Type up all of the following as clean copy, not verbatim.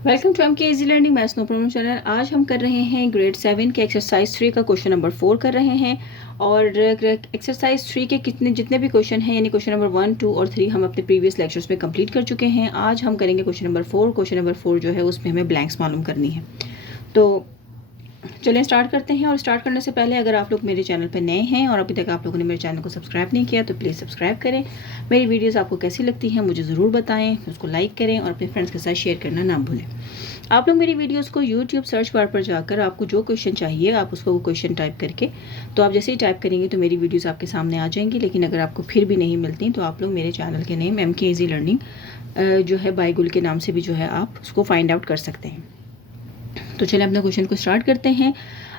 Welcome to MK easy learning maths no problem channel. आज हम कर रहे हैं ग्रेड 7 के एक्सरसाइज 3 का क्वेश्चन नंबर 4 कर रहे हैं। और एक्सरसाइज 3 के जितने भी क्वेश्चन हैं यानी क्वेश्चन नंबर 1, 2 और 3 हम अपने प्रीवियस लेक्चर्स में कंप्लीट कर चुके हैं। आज हम करेंगे क्वेश्चन नंबर 4। क्वेश्चन नंबर 4 जो है उसमें हमें ब्लैंक्स मालूम करनी है। तो चलिए स्टार्ट करते हैं। और स्टार्ट करने से पहले अगर आप लोग मेरे चैनल पर नए हैं और अभी तक आप लोगों ने मेरे चैनल को सब्सक्राइब नहीं किया तो प्लीज़ सब्सक्राइब करें। मेरी वीडियोस आपको कैसी लगती हैं मुझे ज़रूर बताएं, उसको लाइक करें और अपने फ्रेंड्स के साथ शेयर करना ना भूलें। आप लोग मेरी वीडियोस को यूट्यूब सर्च बार पर जाकर आपको जो क्वेश्चन चाहिए आप उसको वो क्वेश्चन टाइप करके, तो आप जैसे ही टाइप करेंगे तो मेरी वीडियोस आपके सामने आ जाएंगी। लेकिन अगर आपको फिर भी नहीं मिलती तो आप लोग मेरे चैनल के नेम एमके इजी लर्निंग जो है बाय गुल के नाम से भी जो है आप उसको फाइंड आउट कर सकते हैं। तो चलिए अपने क्वेश्चन को स्टार्ट करते हैं।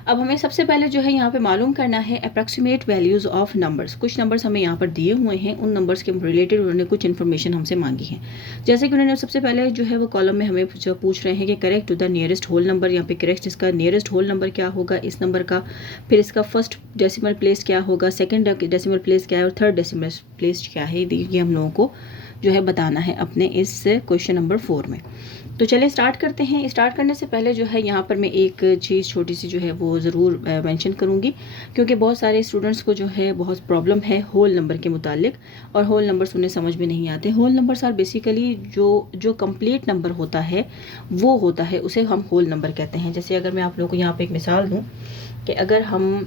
अब हमें सबसे पहले जो है यहाँ पे मालूम करना है अप्रॉक्सीमेट वैल्यूज़ ऑफ नंबर्स। कुछ नंबर्स हमें यहाँ पर दिए हुए हैं, उन नंबर्स के रिलेटेड उन्होंने कुछ इन्फॉर्मेशन हमसे मांगी है। जैसे कि उन्होंने सबसे पहले जो है वो कॉलम में हमें जो पूछ रहे हैं कि correct to the nearest whole number. यहाँ पे करेक्ट इसका नियरेस्ट होल नंबर क्या होगा इस नंबर का, फिर इसका फर्स्ट डेसिमल प्लेस क्या होगा, सेकेंड डेसिमल प्लेस क्या है और थर्ड डेसिमल प्लेस क्या है। ये हम लोगों को जो है बताना है अपने इस क्वेश्चन नंबर 4 में। तो चलिए स्टार्ट करते हैं। स्टार्ट करने से पहले जो है यहाँ पर मैं एक चीज़ छोटी सी जो है वो ज़रूर मेंशन करूँगी, क्योंकि बहुत सारे स्टूडेंट्स को जो है बहुत प्रॉब्लम है होल नंबर के मुतालिक, और होल नंबर्स उन्हें समझ में नहीं आते। होल नंबर्स आर बेसिकली जो कंप्लीट नंबर होता है वो होता है, उसे हम होल नंबर कहते हैं। जैसे अगर मैं आप लोगों को यहाँ पर एक मिसाल दूँ कि अगर हम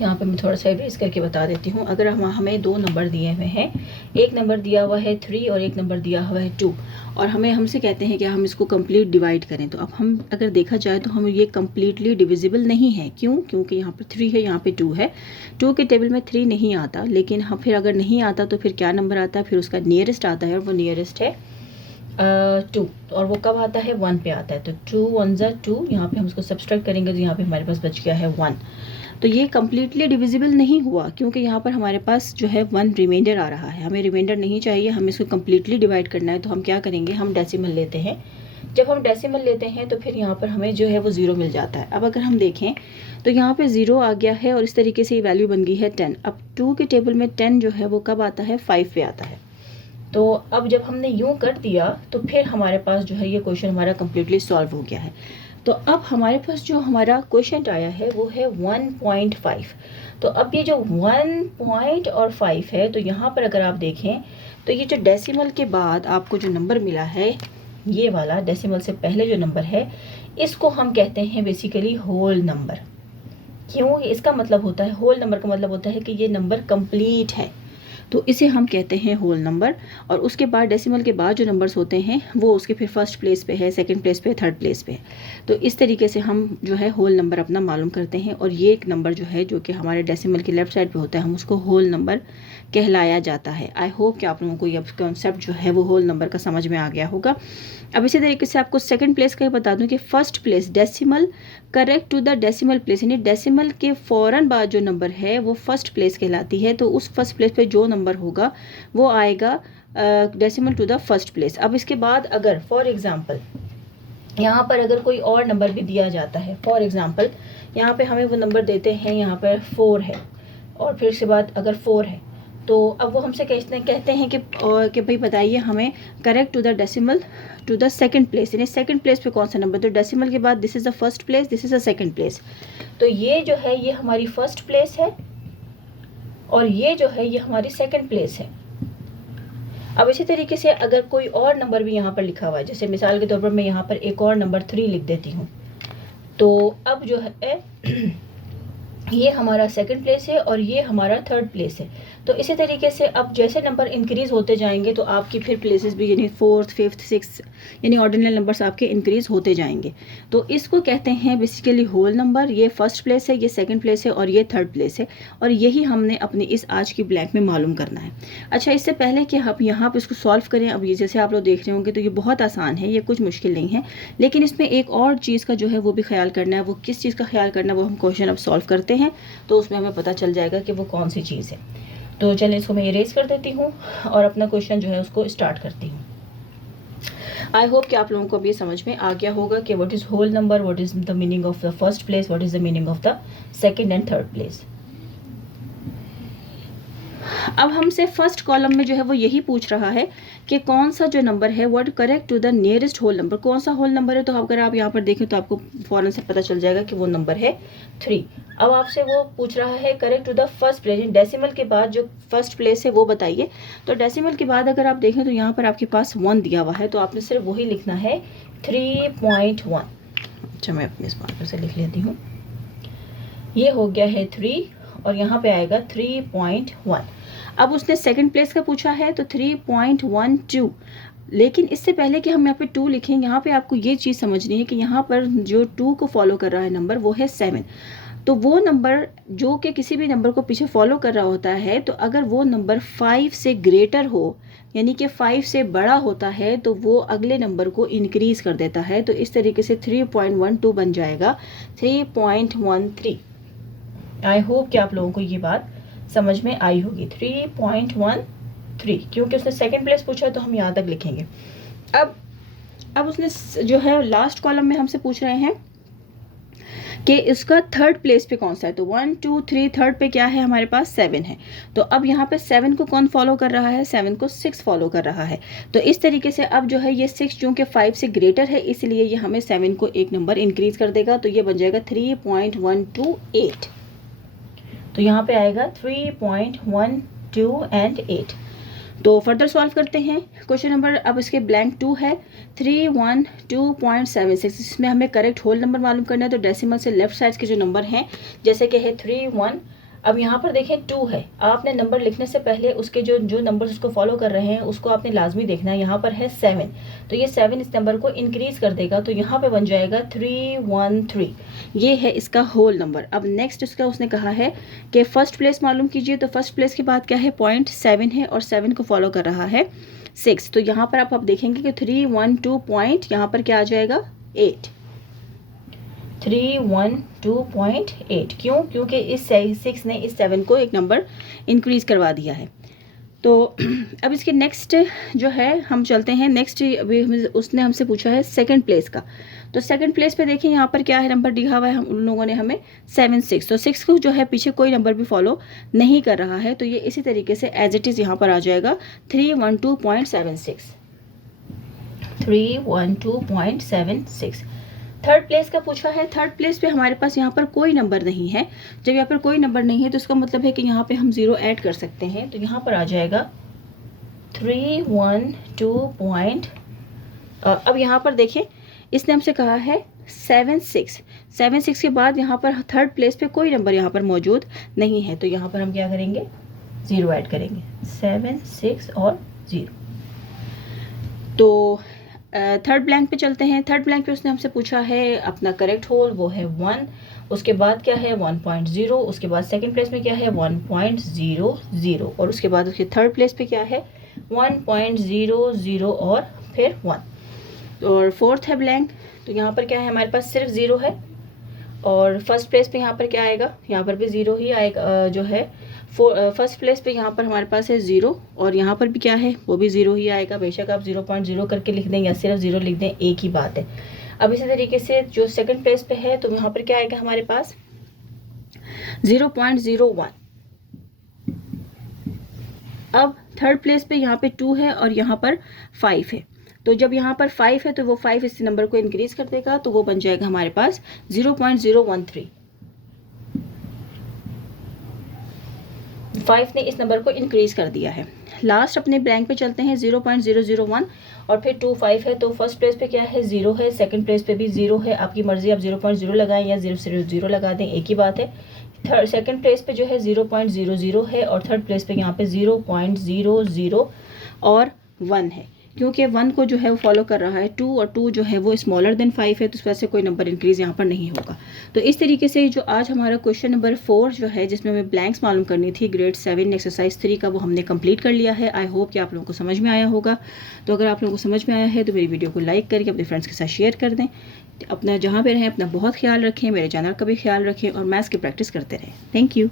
यहाँ पे मैं थोड़ा सा इरेज करके बता देती हूँ। अगर हमें दो नंबर दिए हुए हैं, एक नंबर दिया हुआ है 3 और एक नंबर दिया हुआ है 2, और हमसे कहते हैं कि हम इसको कंप्लीट डिवाइड करें। तो अब हम अगर देखा जाए तो हम ये कंप्लीटली डिविजिबल नहीं है। क्यों? क्योंकि यहाँ पर 3 है, यहाँ पे 2 है। 2 के टेबल में 3 नहीं आता, लेकिन हम फिर अगर नहीं आता तो फिर क्या नंबर आता है, फिर उसका नियरेस्ट आता है और वो नियरेस्ट है 2। और वो कब आता है? 1 पे आता है। तो 2 1 ज़ा 2, यहाँ पे हम उसको सब्सट्रैक्ट करेंगे तो यहाँ पे हमारे पास बच गया है 1। तो ये कम्प्लीटली डिविजिबल नहीं हुआ, क्योंकि यहाँ पर हमारे पास जो है 1 रिमाइंडर आ रहा है। हमें रिमाइंडर नहीं चाहिए, हमें इसको कम्प्लीटली डिवाइड करना है। तो हम क्या करेंगे, हम डेसिमल लेते हैं। जब हम डेसिमल लेते हैं तो फिर यहाँ पर हमें जो है वो 0 मिल जाता है। अब अगर हम देखें तो यहाँ पे 0 आ गया है और इस तरीके से ये वैल्यू बन गई है 10। अब 2 के टेबल में 10 जो है वो कब आता है? 5 पे आता है। तो अब जब हमने यूँ कर दिया तो फिर हमारे पास जो है ये क्वेश्चन हमारा कम्प्लीटली सॉल्व हो गया है। तो अब हमारे पास जो हमारा क्वेश्चन आया है वो है 1.5। तो अब ये जो 1.5 है, तो यहाँ पर अगर आप देखें तो ये जो डेसिमल के बाद आपको जो नंबर मिला है, ये वाला डेसिमल से पहले जो नंबर है, इसको हम कहते हैं बेसिकली होल नंबर। क्यों? इसका मतलब होता है, होल नंबर का मतलब होता है कि ये नंबर कंप्लीट है, तो इसे हम कहते हैं होल नंबर। और उसके बाद डेसिमल के बाद जो नंबर्स होते हैं वो उसके फिर फर्स्ट प्लेस पे है, सेकंड प्लेस पे, थर्ड प्लेस पे है। तो इस तरीके से हम जो है होल नंबर अपना मालूम करते हैं। और ये एक नंबर जो है जो कि हमारे डेसिमल के लेफ्ट साइड पे होता है, हम उसको होल नंबर कहलाया जाता है। आई होप कि आप लोगों को ये कॉन्सेप्ट जो है वो होल नंबर का समझ में आ गया होगा। अब इसी तरीके से आपको सेकंड प्लेस का ही बता दूं कि first place decimal correct to the decimal place, यानी डेसिमल के फ़ौरन बाद जो नंबर है वो फर्स्ट प्लेस कहलाती है। तो उस फर्स्ट प्लेस पे जो नंबर होगा वो आएगा decimal to the first place. अब इसके बाद अगर फॉर एग्जांपल यहाँ पर अगर कोई और नंबर भी दिया जाता है, फॉर एग्जांपल यहाँ पे हमें वो नंबर देते हैं, यहाँ पर 4 है और फिर उसके बाद अगर 4 है, तो अब वो हमसे कहते हैं कि भाई बताइए हमें correct to the decimal to the second place, यानी सेकंड प्लेस पे कौन सा नंबर। तो डेसिमल के बाद this is the first place, this is the second place. तो ये जो है ये हमारी फर्स्ट प्लेस है और ये जो है ये हमारी सेकंड प्लेस है। अब इसी तरीके से अगर कोई और नंबर भी यहाँ पर लिखा हुआ है, जैसे मिसाल के तौर पर मैं यहाँ पर एक और नंबर 3 लिख देती हूँ, तो अब जो है ये हमारा सेकंड प्लेस है और ये हमारा थर्ड प्लेस है। तो इसी तरीके से अब जैसे नंबर इंक्रीज़ होते जाएंगे तो आपकी फिर प्लेसेस भी, यानी 4th 5th 6th यानी ऑर्डिनल नंबर्स आपके इंक्रीज़ होते जाएंगे। तो इसको कहते हैं बेसिकली होल नंबर। ये फर्स्ट प्लेस है, ये सेकंड प्लेस है और ये थर्ड प्लेस है। और यही हमने अपनी इस आज की ब्लैंक में मालूम करना है। अच्छा, इससे पहले कि आप यहाँ पर इसको सॉल्व करें, अब ये जैसे आप लोग देख रहे होंगे तो ये बहुत आसान है, ये कुछ मुश्किल नहीं है। लेकिन इसमें एक और चीज़ का जो है वो भी ख्याल करना है। वो किस चीज़ का ख्याल करना है वो हम क्वेश्चन अब सॉल्व करते हैं तो उसमें हमें पता चल जाएगा कि वो कौन सी चीज़ है। तो चलिए इसको मैं इरेज कर देती हूँ और अपना क्वेश्चन जो है उसको स्टार्ट करती हूँ। आई होप कि आप लोगों को अब ये समझ में आ गया होगा कि what is whole number, what is the meaning of the first place, what is the meaning of the second and third place. अब हमसे फर्स्ट कॉलम में जो है वो यही पूछ रहा है कि कौन सा जो नंबर है what correct to the nearest whole number, कौन सा होल नंबर है। तो अगर आप यहाँ पर देखें तो आपको फौरन से पता चल जाएगा कि वो नंबर है 3। अब आपसे वो पूछ रहा है correct to the first place, decimal के बाद जो फर्स्ट प्लेस है वो बताइए। तो डेसिमल के बाद अगर आप देखें तो यहाँ पर आपके पास 1 दिया हुआ है, तो आपने सिर्फ वही लिखना है 3.1। अच्छा, मैं अपने इस मार्कर से लिख लेती हूँ। ये हो गया है 3 और यहाँ पे आएगा 3.1। अब उसने सेकंड प्लेस का पूछा है तो 3.12। लेकिन इससे पहले कि हम यहाँ पे 2 लिखें, यहाँ पे आपको ये चीज़ समझनी है कि यहाँ पर जो 2 को फॉलो कर रहा है नंबर वो है 7। तो वो नंबर जो कि किसी भी नंबर को पीछे फॉलो कर रहा होता है, तो अगर वो नंबर 5 से ग्रेटर हो यानी कि 5 से बड़ा होता है तो वो अगले नंबर को इंक्रीज़ कर देता है। तो इस तरीके से 3.12 बन जाएगा 3.13। आई होप कि आप लोगों को ये बात समझ में आई होगी। 3.13 क्योंकि उसने सेकंड प्लेस पूछा है तो हम यहाँ तक लिखेंगे। अब उसने जो है लास्ट कॉलम में हमसे पूछ रहे हैं कि इसका थर्ड प्लेस पे कौन सा है। तो 1 2 3 थर्ड पे क्या है हमारे पास 7 है। तो अब यहाँ पे 7 को कौन फॉलो कर रहा है, 7 को 6 फॉलो कर रहा है। तो इस तरीके से अब जो है ये 6 चूँकि 5 से ग्रेटर है इसलिए ये हमें 7 को एक नंबर इंक्रीज कर देगा। तो ये बन जाएगा 3.128। तो यहाँ पे आएगा 3.12 एंड 8। तो फर्दर सॉल्व करते हैं क्वेश्चन नंबर। अब इसके ब्लैंक 2 है 312.76। इसमें हमें करेक्ट होल नंबर मालूम करना है। तो डेसिमल से लेफ्ट साइड के जो नंबर हैं जैसे कि है 31। अब यहाँ पर देखें 2 है, आपने नंबर लिखने से पहले उसके जो नंबर्स उसको फॉलो कर रहे हैं उसको आपने लाजमी देखना है। यहाँ पर है 7, तो ये 7 इस नंबर को इंक्रीज कर देगा। तो यहाँ पे बन जाएगा 313। ये है इसका होल नंबर। अब नेक्स्ट इसका उसने कहा है कि फर्स्ट प्लेस मालूम कीजिए। तो फर्स्ट प्लेस के बाद क्या है 0.7 है और 7 को फॉलो कर रहा है 6। तो यहाँ पर आप देखेंगे कि 312 पॉइंट यहाँ पर क्या आ जाएगा 8। 312.8 क्यों, क्योंकि इस 6 ने इस 7 को एक नंबर इंक्रीज करवा दिया है। तो अब इसके नेक्स्ट जो है हम चलते हैं नेक्स्ट। अभी उसने हमसे पूछा है सेकंड प्लेस का। तो सेकंड प्लेस पे देखिए यहाँ पर क्या है नंबर दिखा हुआ है, हम उन लोगों ने हमें 7 6। तो 6 को जो है पीछे कोई नंबर भी फॉलो नहीं कर रहा है। तो ये इसी तरीके से एज इट इज़ यहाँ पर आ जाएगा 312.76। 312.76। थर्ड प्लेस का पूछा है। थर्ड प्लेस पे हमारे पास यहाँ पर कोई नंबर नहीं है। जब यहाँ पर कोई नंबर नहीं है तो इसका मतलब है कि यहाँ पे हम 0 ऐड कर सकते हैं। तो यहाँ पर आ जाएगा 312 अब यहाँ पर देखें इसने हमसे कहा है 7 6। 7 6 के बाद यहाँ पर थर्ड प्लेस पे कोई नंबर यहाँ पर मौजूद नहीं है। तो यहाँ पर हम क्या करेंगे 0 ऐड करेंगे, 7 6 और 0। तो थर्ड ब्लैंक पे चलते हैं। थर्ड ब्लैंक पे उसने हमसे पूछा है अपना करेक्ट होल, वो है 1। उसके बाद क्या है 1.0। उसके बाद सेकंड प्लेस में क्या है 1.00 और उसके बाद उसके थर्ड प्लेस पे क्या है 1.00 और फिर 1। और फोर्थ है ब्लैंक। तो यहाँ पर क्या है हमारे पास सिर्फ 0 है। और फर्स्ट प्लेस पे यहाँ पर क्या आएगा, यहाँ पर भी 0 ही आएगा। जो है फर्स्ट प्लेस पे यहाँ पर हमारे पास है 0 और यहाँ पर भी क्या है वो भी 0 ही आएगा। बेशक आप 0.0 करके लिख दें या सिर्फ 0 लिख दें, एक ही बात है। अब इसी तरीके से जो सेकंड प्लेस पे है तो यहाँ पर क्या आएगा हमारे पास 0.01। अब थर्ड प्लेस पे यहाँ पे 2 है और यहाँ पर 5 है। तो जब यहाँ पर 5 है तो वो 5 इस नंबर को इंक्रीज कर देगा। तो वो बन जाएगा हमारे पास 0.013। 5 ने इस नंबर को इंक्रीज कर दिया है। लास्ट अपने ब्लैंक पे चलते हैं 0.001 और फिर 2 5 है। तो फर्स्ट प्लेस पे क्या है 0 है, सेकंड प्लेस पे भी 0 है। आपकी मर्जी, आप 0.0 लगाएं या 0 लगा दें, एक ही बात है। थर्ड सेकंड प्लेस पे जो है 0.00 है और थर्ड प्लेस पे यहाँ पे 0.00 और 1 है। क्योंकि 1 को जो है वो फॉलो कर रहा है 2 और 2 जो है वो स्मॉलर देन 5 है, तो इस वजह से कोई नंबर इंक्रीज यहाँ पर नहीं होगा। तो इस तरीके से जो आज हमारा क्वेश्चन नंबर 4 जो है जिसमें हमें ब्लैंक्स मालूम करनी थी ग्रेड 7 एक्सरसाइज 3 का, वो हमने कंप्लीट कर लिया है। आई होप कि आप लोगों को समझ में आया होगा। तो अगर आप लोगों को समझ में आया है तो मेरी वीडियो को लाइक करके अपने फ्रेंड्स के साथ शेयर कर दें। अपना जहाँ पे रहें अपना बहुत ख्याल रखें, मेरे चैनल का भी ख्याल रखें और मैथ्स की प्रैक्टिस करते रहें। Thank you.